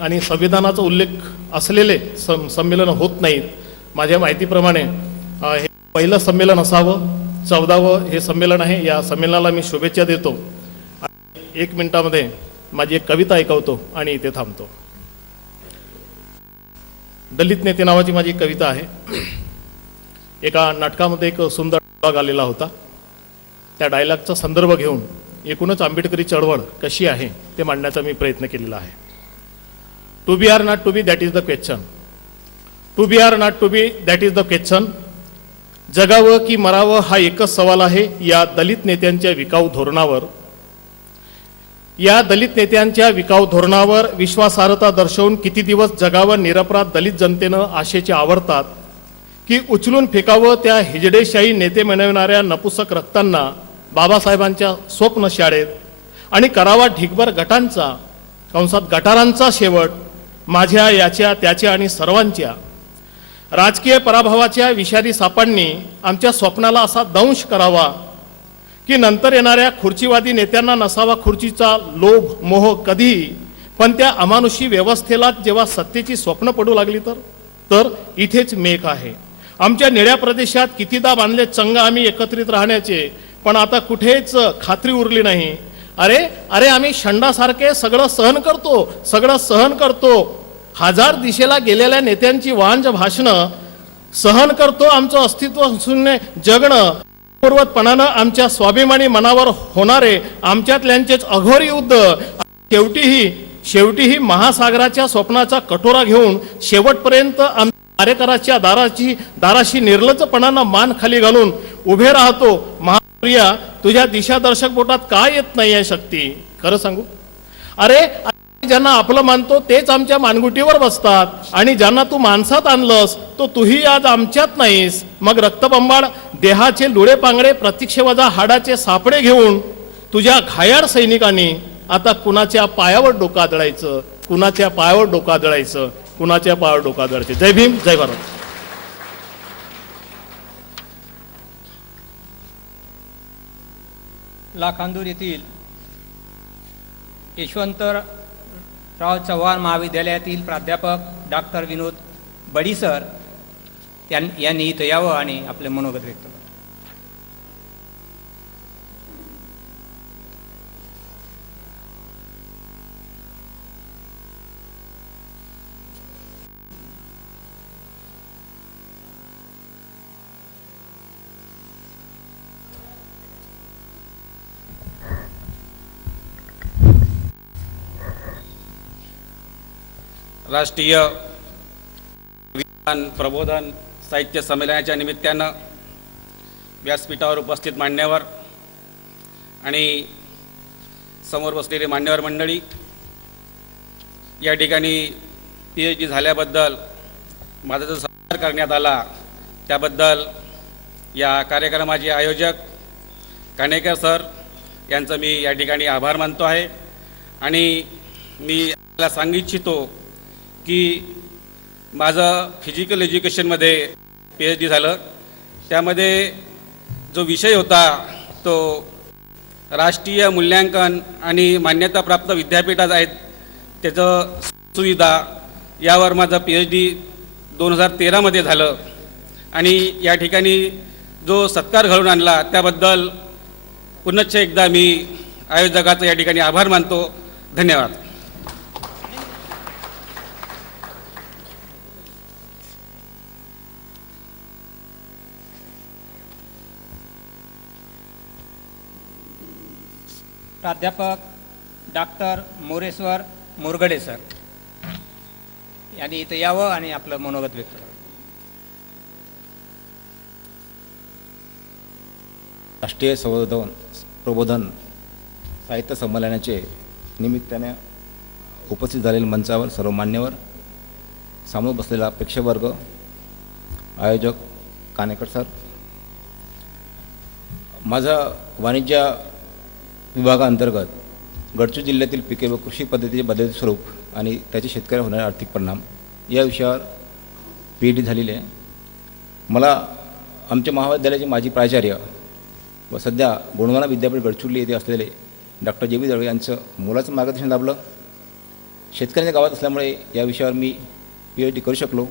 आणि संविधानाचा उल्लेख असलेले संमेलन होत नाहीत. माझ्या माहितीप्रमाणे हे पहिलं संमेलन असावं, 14वं हे संमेलन आहे. या संमेलनाला मी शुभेच्छा देतो. 1 मिनिटामध्ये माझी एक कविता ऐकवतो आणि इथे थांबतो. दलित नेते नावाची माझी कविता आहे. एका नाटकामध्ये एक सुंदर डायलॉग आलेला होता. त्या डायलॉगचा संदर्भ घेऊन एकूणच आंबेडकरी चळवळ कशी आहे ते मांडण्याचा मी प्रयत्न केलेला आहे. To be or not to be, that is the question. To be or not to be, that is the question. जगावं की मरावं हा एकच सवाल आहे या दलित नेत्यांच्या विकाऊ धोरणावर. या दलित नेत्यांच्या विकाऊ धोरणावर विश्वासार्हता दर्शवून किती दिवस जगावर निरपराध दलित जनतेनं आशेचे आवरतात की उचलून फेकावं त्या हिजडेशाही नेते म्हणविणाऱ्या नपुसक रक्तांना बाबासाहेबांच्या स्वप्न शाळेत आणि करावा ढिगभर गटांचा कंसात गटारांचा शेवट माझ्या याच्या त्याच्या आणि सर्वांच्या. राजकीय पराभवाच्या विषारी सापांनी आमच्या स्वप्नाला असा दंश करावा की नंतर येणाऱ्या खुर्चीवादी नेत्यांना नसावा खुर्चीचा लोभ मोह कधी. पण त्या अमानुषी व्यवस्थेला जेव्हा सत्तेची स्वप्न पडू लागली तर इथेच मेक आहे. आमच्या निळ्या प्रदेशात कितीदा बांधले चंग आम्ही एकत्रित राहण्याचे, पण आता कुठेच खात्री उरली नाही. अरे अरे आम्ही शंडासारखे सगळं सहन करतो. हजार दिशेला गेलेल्या नेत्यांची वांज भाषणं सहन करतो. आमचं अस्तित्व शून्य जगणं पूर्वतपणानं आमच्या स्वाभिमानी मनावर होणारे आमच्यातल्यांचेच अघोर युद्ध शेवटीही महासागराच्या स्वप्नाचा कटोरा घेऊन शेवटपर्यंत कार्यकराच्या दाराशी निर्लज्जपणानं मान खाली घालून उभे राहतो. महाप्रिया, तुझ्या दिशादर्शक बोटात काय येत नाही आहे शक्ती? खरं सांगू, अरे ज्यांना आपलं मानतो तेच आमच्या मानगुटीवर बसतात आणि ज्यांना तू माणसात आणलंस तो तूही आज आमच्यात नाहीस. मग रक्तबंबाळ देहाचे लुळे पांगडे प्रतीक्षेवजा हाडाचे सापडे घेऊन तुझ्या घायाळ सैनिकांनी आता कुणाच्या पायावर डोकं आदळायचं, कुणाच्या पायावर डोकं आदळायचं, कुणाच्या पायावर डोकं आदळायचं. जय भीम, जय भारत. लाखांदूर येथील यशवंतराव चव्हाण महाविद्यालयातील प्राध्यापक डॉक्टर विनोद बडी सर यांनी इथं यावं आणि आपले मनोगत व्यक्त करावं. राष्ट्रीय विज्ञान प्रबोधन साहित्य संमेलनाच्या निमित्तानं व्यासपीठावर उपस्थित मान्यवर आणि समोर बसलेले मान्यवर मंडळी, या ठिकाणी PhD झाल्याबद्दल माझा जो सत्कार करण्यात आला त्याबद्दल या कार्यक्रमाचे आयोजक कानेकर सर यांचं मी या ठिकाणी आभार मानतो आहे. आणि मी आपल्याला सांगू इच्छितो की माझं फिजिकल एज्युकेशनमध्ये PhD झालं. त्यामध्ये जो विषय होता तो राष्ट्रीय मूल्यांकन आणि मान्यताप्राप्त विद्यापीठात आहेत त्याचं सुविधा यावर माझं PhD 2013मध्ये झालं. आणि या ठिकाणी जो सत्कार घडवून आणला त्याबद्दल पुनश्च एकदा मी आयोजकाचा या ठिकाणी आभार मानतो. धन्यवाद. प्राध्यापक डॉक्टर मोरेश्वर मोरगडे सर यांनी इथं यावं आणि आपलं मनोगत व्यक्त करावं. राष्ट्रीय प्रबोधन साहित्य संमेलनाचे निमित्ताने उपस्थित झालेल्या मंचावर सर्व मान्यवर, समोर बसलेला प्रेक्षकवर्ग, आयोजक कानेकर सर, माझा वाणिज्य विभागाअंतर्गत गडचिरोली जिल्ह्यातील पिके व कृषी पद्धतीचे बदलते स्वरूप आणि त्याचे शेतकऱ्यावर होणारे आर्थिक परिणाम या विषयावर PhD झालेले आहे. मला आमच्या महाविद्यालयाचे माजी प्राचार्य व सध्या गोंडवाना विद्यापीठ गडचिरोली येथे असलेले डॉक्टर JB दळवे यांचं मोलाचं मार्गदर्शन लाभलं. शेतकऱ्यांच्या गावात असल्यामुळे या विषयावर मी PhD करू शकलो.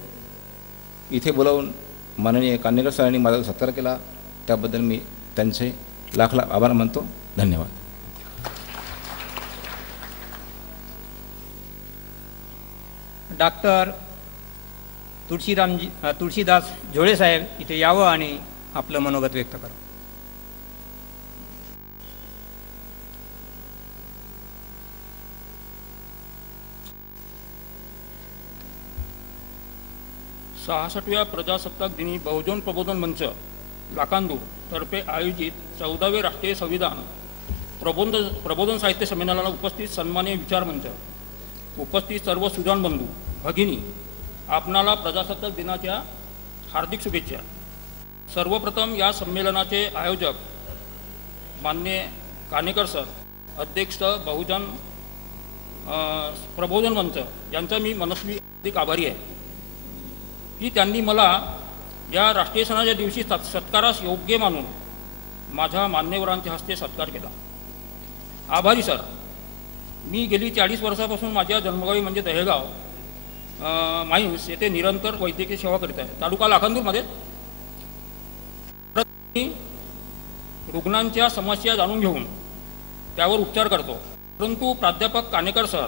इथे बोलावून माननीय कान्हेकर सरांनी माझा सत्कार केला, त्याबद्दल मी त्यांचे लाख लाख आभार मानतो. धन्यवाद. डॉक्टर तुळशीदास झोळे साहेब इथे यावं आणि आपलं मनोगत व्यक्त करावं. सहासष्टव्या प्रजासत्ताक दिनी बहुजन प्रबोधन मंच लाखांदूर तर्फे आयोजित 14वे राष्ट्रीय संविधान प्रबोधन साहित्य संमेलनाला उपस्थित सन्माननीय विचार मंच, उपस्थित सर्व सुजाण बंधू भगिनी, आपणाला प्रजासत्ताक दिनाच्या हार्दिक शुभेच्छा. सर्वप्रथम या संमेलनाचे आयोजक माननीय कान्हेकर सर, अध्यक्ष बहुजन प्रबोधन मंच यांचा मी मनस्वी हार्दिक आभारी आहे की त्यांनी मला या राष्ट्रीय सणाच्या दिवशी सत्कारास योग्य मानून माझ्या मान्यवरांच्या हस्ते सत्कार केला. आभारी सर. मी गेली 40 वर्षापासून माझ्या जन्मगावी म्हणजे दहेगाव माईन्स येथे निरंतर वैद्यकीय सेवा करीत आहे. तालुका लाखांदूरमध्ये रुग्णांच्या समस्या जाणून घेऊन त्यावर उपचार करतो. परंतु प्राध्यापक कान्हेकर सर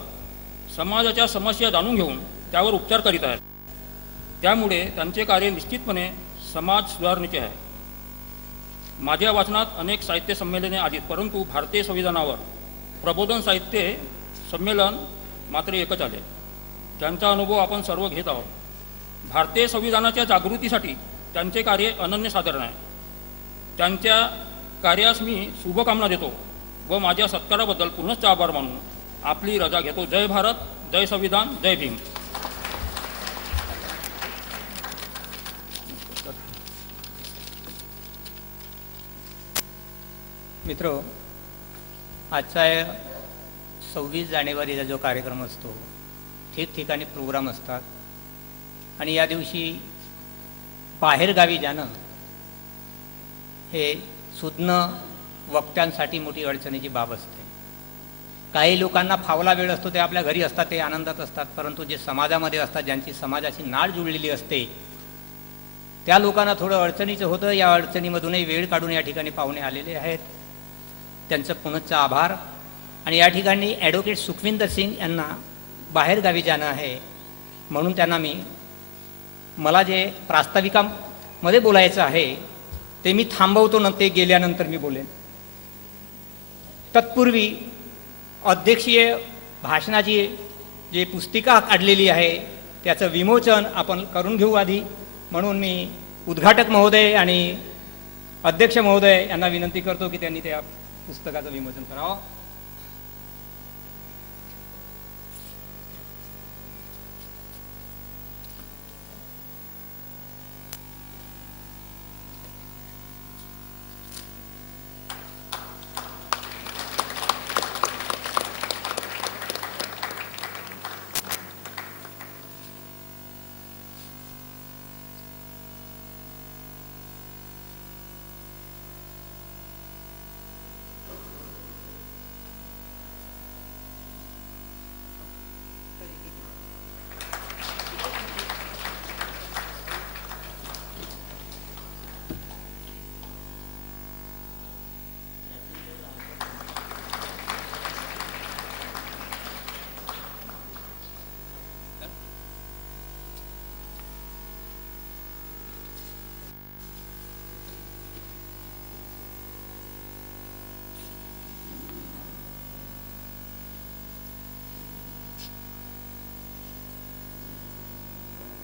समाजाच्या समस्या जाणून घेऊन त्यावर उपचार करीत आहेत. त्यामुळे त्यांचे कार्य निश्चितपणे समाज सुधारणेचे आहे. माझ्या वाचनात अनेक साहित्य संमेलने आलीत, परंतु भारतीय संविधानावर प्रबोधन साहित्य संमेलन मात्र एकच आले. त्यांचा अनुभव आपण सर्व घेत आहोत. भारतीय संविधानाच्या जागृतीसाठी त्यांचे कार्य अनन्यसाधारण आहे. त्यांच्या कार्यास मी शुभकामना देतो व माझ्या सत्काराबद्दल पुनश्च आभार मानून आपली रजा घेतो. जय भारत, जय संविधान, जय भीम. मित्र, आजचा 26 जानेवारीचा जो कार्यक्रम असतो, ठिकठिकाणी प्रोग्राम असतात आणि या दिवशी बाहेरगावी जाणं हे सुज्ञ वक्त्यांसाठी मोठी अडचणीची बाब असते. काही लोकांना फावला वेळ असतो, ते आपल्या घरी असतात, ते आनंदात असतात, परंतु जे समाजामध्ये असतात, ज्यांची समाजाची नाळ जुळलेली असते, त्या लोकांना थोडं अडचणीचं होतं. या अडचणीमधूनही वेळ काढून या ठिकाणी पाहुणे आलेले आहेत, त्यांचं पुनश्च आभार. आणि या ठिकाणी ॲडव्होकेट सुखविंदर सिंग यांना बाहेरगावी जाणं आहे, म्हणून त्यांना मला जे प्रास्ताविकामध्ये बोलायचं आहे ते मी थांबवतो, ते गेल्यानंतर मी बोलेन. तत्पूर्वी अध्यक्षीय भाषणाची जी पुस्तिका काढलेली आहे त्याचं विमोचन आपण करून घेऊ आधी. म्हणून मी उद्घाटक महोदय आणि अध्यक्ष महोदय यांना विनंती करतो की त्यांनी त्या पुस्तकाचं विमोचन करावं.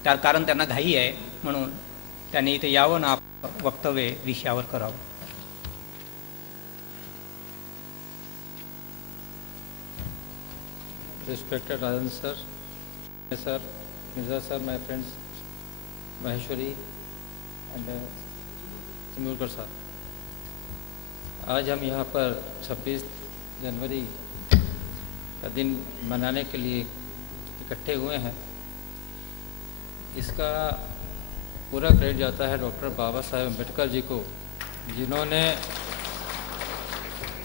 त्या कारण त्यांना घाई आहे, म्हणून त्यांनी इथे यावं ना वक्तव्य विषयावर करावं. Respected Rajan sir, Mirza sir, my friends Maheshwari and Simulkar sir. आज हम यहाँ पर 26 जनवरी का दिन मनाने के लिए इकट्ठे हुए हैं. इसका पूरा क्रेडिट जाता है डॉक्टर बाबा साहेब अम्बेडकर जी को, जिन्होंने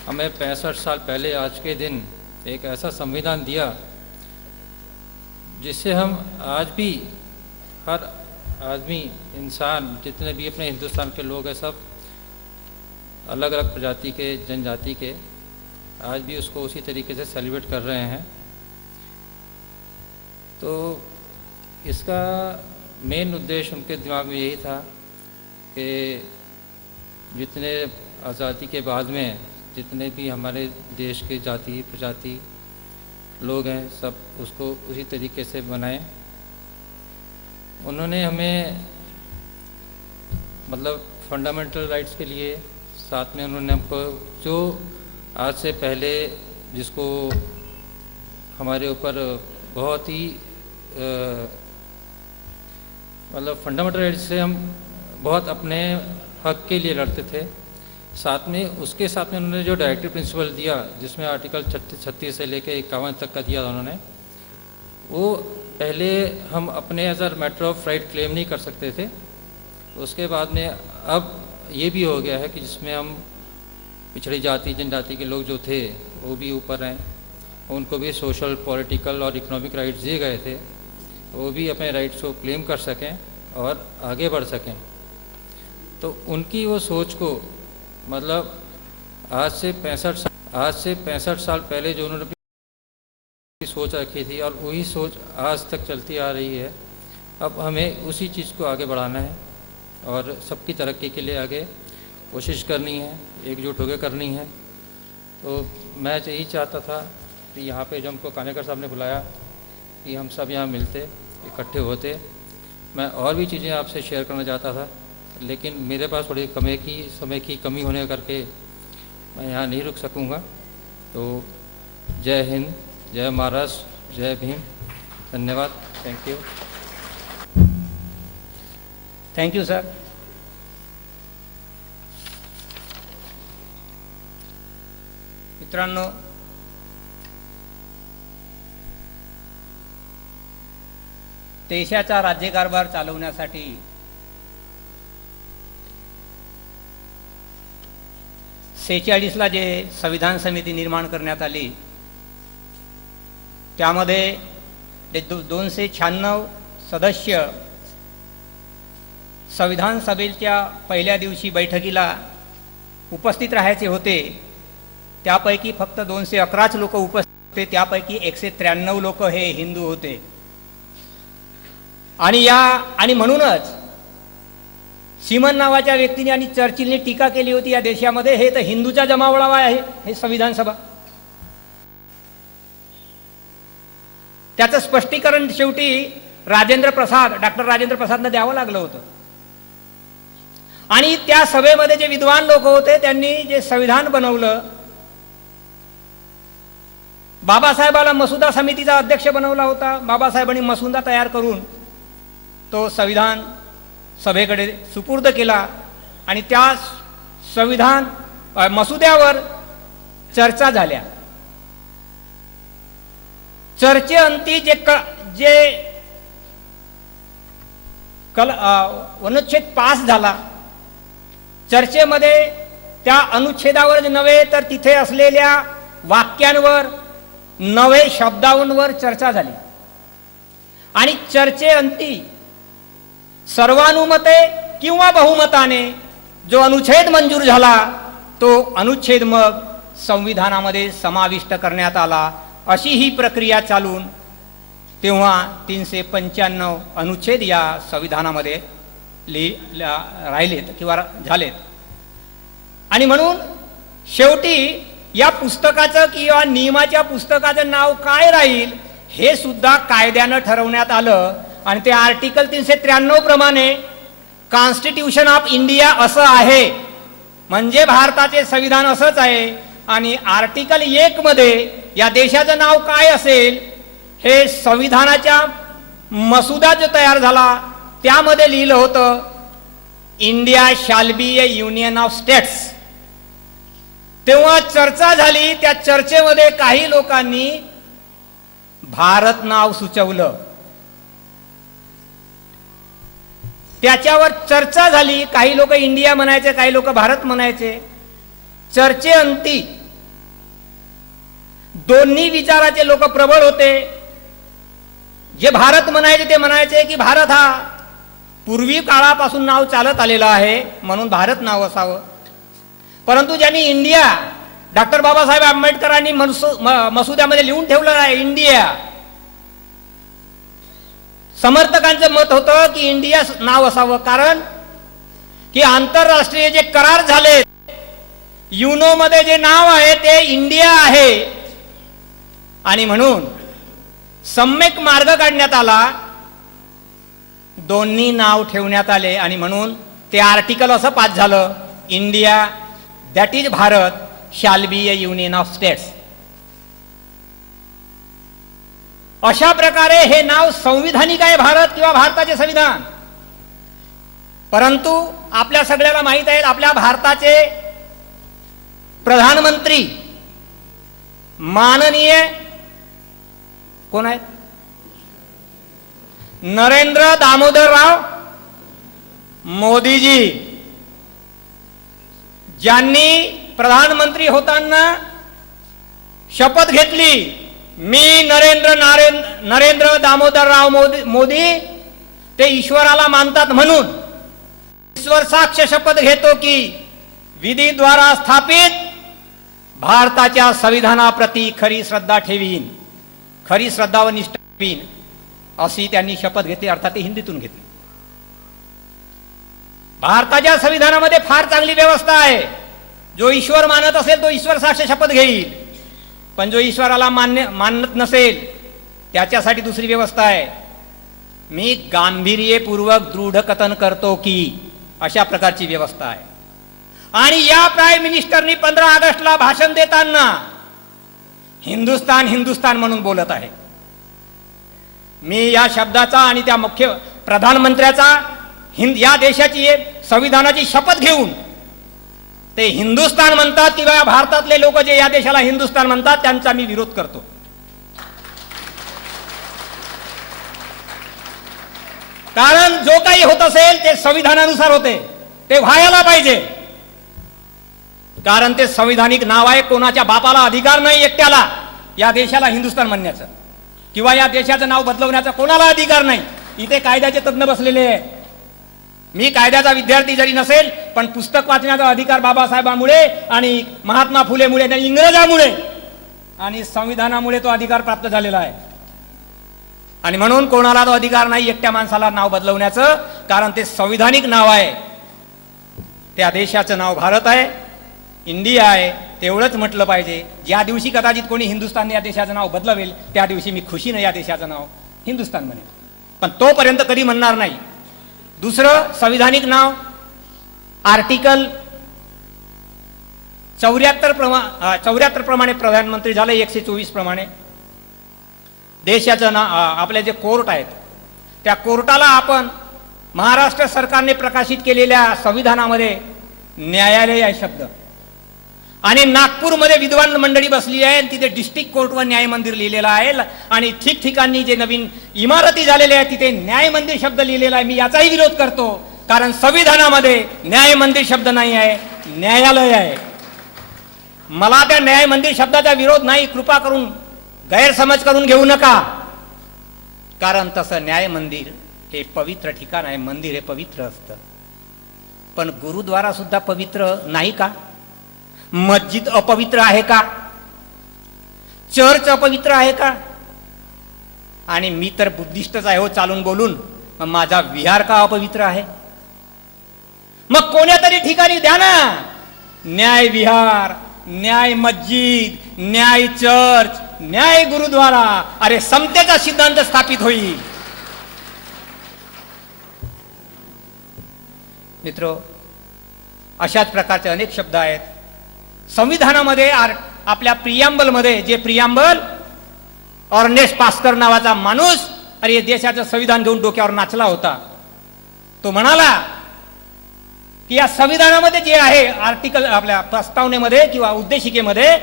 हमें 65 साल पहले आज के दिन एक ऐसा संविधान दिया जिससे हम आज भी हर आदमी, इंसान, जितने भी अपने हिंदुस्तान के लोग हैं, सब अलग अलग प्रजाति के, जनजाति के, आज भी उसको उसी तरीके से सेलिब्रेट कर रहे हैं। तो इसका मेन उद्देश्य उनके दिमाग में यही था कि जितने आज़ादी के बाद में जितने भी हमारे देश के जाति प्रजाति लोग हैं, सब उसको उसी तरीके से मनाएं। उन्होंने हमें मतलब फंडामेंटल राइट्स के लिए, साथ में उन्होंने हमको जो आज से पहले जिसको हमारे ऊपर बहुत ही मतलब फंडामेंटल राइट्स से हम बहुत अपने हक के लिए लड़ते थे, साथ में उसके साथ में उन्होंने जो डायरेक्टिव प्रिंसिपल दिया, जिसमें आर्टिकल 36 से लेकर 51 तक का दिया उन्होंने, वो पहले हम अपने as a matter of right claim नहीं कर सकते थे। उसके बाद में अब ये भी हो गया है कि जिसमें हम पिछड़ी जाति जनजाति के लोग जो थे वो भी ऊपर हैं, उनको भी सोशल, पॉलिटिकल और इकोनॉमिक राइट्स दिए गए थे, वो भी अपने राइट्स को क्लेम कर सकें और आगे बढ़ सकें। तो उनकी वो सोच को मतलब आज से 65 साल पहले जो उन्होंने अपनी सोच रखी थी और वही सोच आज तक चलती आ रही है। अब हमें उसी चीज़ को आगे बढ़ाना है और सबकी तरक्की के लिए आगे कोशिश करनी है, एकजुट होकर करनी है। तो मैं यही चाहता था कि यहाँ पे जो हमको कानेकर साहब ने बुलाया कि हम सब यहाँ मिलते, इकट्ठे होते। मैं और भी चीज़ें आपसे शेयर करना चाहता था, लेकिन मेरे पास थोड़ी समय की कमी होने करके मैं यहाँ नहीं रुक सकूँगा। तो जय हिंद, जय महाराष्ट्र, जय भीम, धन्यवाद, thank you. Thank you sir. मित्रांनो, देशाचा राज्यकारभार चालवण्यासाठी ला जे संविधान समिती निर्माण करण्यात आली, त्यामध्ये 296 सदस्य संविधान सभेच्या पहिल्या दिवशी बैठकीला उपस्थित राहायचे होते। त्यापैकी फक्त 211च लोक उपस्थित होते, त्यापैकी 193 लोक हे हिंदू होते। आणि म्हणूनच सीमन नावाच्या व्यक्तीने आणि चर्चिलने टीका केली होती या देशामध्ये, हे तर हिंदूचा जमावळा आहे हे संविधान सभा। त्याचं स्पष्टीकरण शेवटी डॉक्टर राजेंद्र प्रसादने द्यावं लागलं होतं। आणि त्या सभेमध्ये जे विद्वान लोक होते त्यांनी जे संविधान बनवलं, बाबासाहेबाला मसुदा समितीचा अध्यक्ष बनवला होता। बाबासाहेबांनी मसुदा तयार करून तो संविधान सभेकडे सुपूर्द केला आणि त्या संविधान मसुद्यावर चर्चा झाल्या। चर्चेअंती अनुच्छेद पास झाला। चर्चेमध्ये त्या अनुच्छेदावर नव्हे तर तिथे असलेल्या वाक्यांवर, नवे शब्दांवर चर्चा झाली आणि चर्चेअंती सर्वानुमते किंवा बहुमताने जो अनुच्छेद मंजूर झाला तो अनुच्छेद मग संविधानामध्ये समाविष्ट करण्यात आला। अशी ही प्रक्रिया चालून तेव्हा 395 अनुच्छेद या संविधानामध्ये राहिलेत किंवा झालेत। आणि म्हणून शेवटी या पुस्तकाचं किंवा नियमाच्या पुस्तकाचं नाव काय राहील हे सुद्धा कायद्यानं ठरवण्यात आलं आणि ते आर्टिकल 393 प्रमाणे कॉन्स्टिट्यूशन ऑफ इंडिया असं आहे, म्हणजे भारताचे संविधान असंच आहे। आणि आर्टिकल 1 मध्ये या देशाचं नाव काय असेल हे संविधानाच्या मसुदा जो तयार झाला त्यामध्ये लिहिलं होतं, India shall be A union of states. तेव्हा चर्चा झाली, त्या चर्चेमध्ये काही लोकांनी भारत नाव सुचवलं, त्याच्यावर चर्चा झाली। काही लोक इंडिया म्हणायचे, काही लोक भारत म्हणायचे। चर्चेअंती दोन्ही विचाराचे लोक प्रबळ होते। जे भारत म्हणायचे ते म्हणायचे की भारत हा पूर्वी काळापासून नाव चालत आलेलं आहे म्हणून भारत नाव असावं. परंतु ज्यांनी इंडिया, डॉक्टर बाबासाहेब आंबेडकरांनी मसुद्यामध्ये लिहून ठेवलं आहे इंडिया, समर्थकांचं मत होतं की इंडिया नाव असावं, कारण की आंतरराष्ट्रीय जे करार झाले, युनो मध्ये जे नाव आहे ते इंडिया आहे आणि म्हणून सम्यक मार्ग काढण्यात आला, दोन्ही नाव ठेवण्यात आले आणि म्हणून ते आर्टिकल असं पास झालं, India that is Bharat shall be A union of states. अशा प्रकारे हे नाव संविधानिक आहे भारत किंवा भारताचे संविधान. परंतु आपल्या सगळ्याला माहित आहे आपल्या भारताचे प्रधानमंत्री माननीय कोण आहेत? नरेंद्र दामोदरराव मोदीजी, ज्यांनी प्रधानमंत्री होताना शपथ घेतली, मी नरेंद्र दामोदरराव मोदी ते ईश्वराला मानतात म्हणून ईश्वर साक्ष शपथ घेतो की विधीद्वारा स्थापित भारताच्या संविधानाप्रती खरी श्रद्धा ठेवीन, खरी श्रद्धा व निष्ठा ठेवीन, अशी त्यांनी शपथ घेतली. अर्थात ते हिंदीतून घेतली. भारताच्या संविधानामध्ये फार चांगली व्यवस्था आहे. जो ईश्वर मानत असेल तो ईश्वर साक्ष शपथ घेईल, पण जो ईश्वराला मानत नसेल त्याच्यासाठी दुसरी व्यवस्था आहे, मी गांभीर्यपूर्वक दृढ कथन करतो की, अशा प्रकारची व्यवस्था आहे. आणि या प्राईम मिनिस्टरनी 15 ऑगस्टला भाषण देताना हिंदुस्तान हिंदुस्तान म्हणून बोलत आहे. मी या शब्दाचा आणि त्या मुख्य प्रधानमंत्र्याचा या देशाची संविधानाची शपथ घेऊन ते हिंदुस्तान म्हणतात किंवा भारतातले लोक जे या देशाला हिंदुस्तान म्हणतात त्यांचा मी विरोध करतो. कारण जो काही होत असेल ते संविधानानुसार होते, ते व्हायला पाहिजे. कारण ते संविधानिक नाव आहे. कोणाच्या बापाला अधिकार नाही एकट्याला या देशाला हिंदुस्तान म्हणण्याचं किंवा या देशाचं नाव बदलवण्याचा कोणाला अधिकार नाही. इथे कायद्याचे तज्ञ बसलेले आहेत. मी कायद्याचा विद्यार्थी जरी नसेल पण पुस्तक वाचण्याचा अधिकार बाबासाहेबांमुळे आणि महात्मा फुलेमुळे आणि इंग्रजांमुळे आणि संविधानामुळे तो अधिकार प्राप्त झालेला आहे. आणि म्हणून कोणाला तो अधिकार नाही एकट्या माणसाला नाव बदलवण्याचं, कारण ते संविधानिक नाव आहे. त्या देशाचं नाव भारत आहे, इंडिया आहे, तेवढंच म्हटलं पाहिजे. ज्या दिवशी कदाचित कोणी हिंदुस्थानने या देशाचं नाव बदलवेल त्या दिवशी मी खुशीनं या देशाचं नाव हिंदुस्थान म्हणेन, पण तोपर्यंत कधी म्हणणार नाही. दुसरं संविधानिक नाव आर्टिकल 74 प्रमाणे प्रधानमंत्री झाले, 124 प्रमाणे देशाचं नाव. आपले जे कोर्ट आहेत त्या कोर्टाला आपण महाराष्ट्र सरकारने प्रकाशित केलेल्या संविधानामध्ये न्यायालय आहे शब्द, आणि नागपूरमध्ये विद्वान मंडळी बसली आहे, तिथे डिस्ट्रिक्ट कोर्ट व न्याय मंदिर लिहिलेलं आहे. आणि ठिकठिकाणी जे नवीन इमारती झालेल्या आहेत तिथे न्याय मंदिर शब्द लिहिलेला आहे. मी याचाही विरोध करतो, कारण संविधानामध्ये न्याय मंदिर शब्द नाही आहे, न्यायालय आहे. मला त्या न्याय मंदिर शब्दाचा विरोध नाही, कृपा करून गैरसमज करून घेऊ नका. कारण तसं न्याय मंदिर हे पवित्र ठिकाण आहे, मंदिर हे पवित्र असतं. पण गुरुद्वारा सुद्धा पवित्र नाही का? मस्जिद अपवित्र आहे का? चर्च अपवित्र आहे का? आणि मी तर बुद्धिस्टच आहे हो चालून बोलून, मग माझा विहार का अपवित्र आहे? मग कोण्या तरी ठिकाणी द्या ना न्याय विहार, न्याय मस्जिद, न्याय चर्च, न्याय गुरुद्वारा. अरे समतेचा सिद्धांत स्थापित होईल. मित्र, अशाच प्रकारचे अनेक शब्द आहेत संविधानामध्ये. आपल्या प्रियांबलमध्ये, जे प्रियांबल अर्नेस्ट पास्कर नावाचा माणूस अरे देशाचं संविधान घेऊन डोक्यावर नाचला होता, तो म्हणाला की या संविधानामध्ये जे आहे आर्टिकल आपल्या प्रस्तावनेमध्ये किंवा उद्देशिकेमध्ये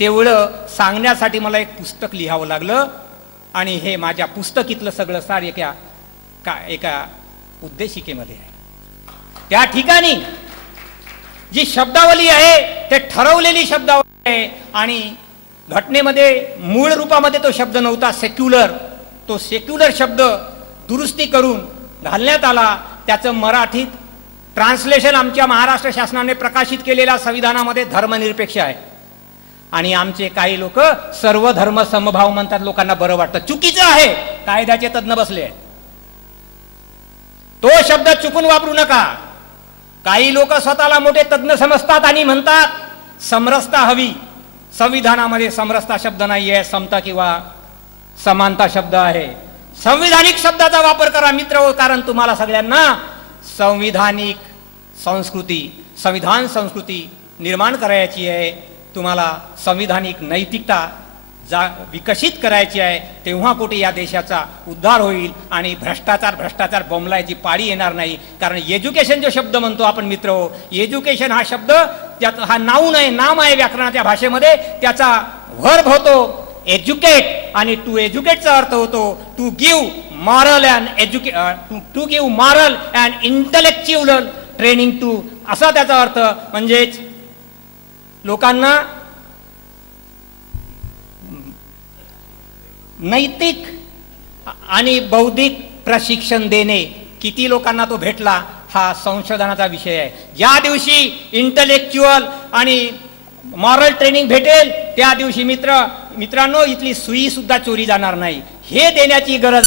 तेवढं सांगण्यासाठी मला एक पुस्तक लिहावं लागलं, आणि हे माझ्या पुस्तकीतलं सगळं सार एका उद्देशिकेमध्ये आहे. त्या ठिकाणी जी शब्दावली आहे ते ठरवलेली शब्दावली आहे, आणि घटनेमध्ये मूळ रूपामध्ये तो शब्द नव्हता, सेक्युलर तो सेक्युलर शब्द दुरुस्ती करून घालण्यात आला. त्याचं मराठीत ट्रान्सलेशन आमच्या महाराष्ट्र शासनाने प्रकाशित केलेल्या संविधानामध्ये धर्मनिरपेक्ष आहे. आणि आमचे काही लोक सर्व धर्म समभाव म्हणतात. लोकांना बरं वाटतं. चुकीचं आहे. कायद्याचे तज्ज्ञ बसले आहेत. तो शब्द चुकून वापरू नका. काही लोक स्वतःला मोठे तज्ज्ञ समजतात आणि म्हणतात समरसता हवी. संविधानामध्ये समरसता शब्द नाहीये, समता किंवा समानता शब्द आहे. संविधानिक शब्दाचा वापर करा मित्र हो, कारण तुम्हाला सगळ्यांना संविधानिक संस्कृती, संविधान संस्कृती निर्माण करायची आहे. तुम्हाला संविधानिक नैतिकता विकसित करायची आहे. तेव्हा कुठे या देशाचा उद्धार होईल आणि भ्रष्टाचार बोंबलायची पाळी येणार नाही. कारण एज्युकेशन जो शब्द म्हणतो आपण मित्र हो, एज्युकेशन हा शब्द हा नाऊन आहे, नाम आहे व्याकरणाच्या भाषेमध्ये. त्याचा व्हर्ब होतो एज्युकेट आणि टू एज्युकेटचा अर्थ होतो to give moral and intellectual training to, असा त्याचा अर्थ. म्हणजेच लोकांना नैतिक आणि बौद्धिक प्रशिक्षण देणे. किती लोकांना तो भेटला हा संशोधनाचा विषय आहे. ज्या दिवशी इंटलेक्च्युअल आणि मॉरल ट्रेनिंग भेटेल त्या दिवशी मित्रांनो इथली सुई सुद्धा चोरी जाणार नाही. हे देण्याची गरज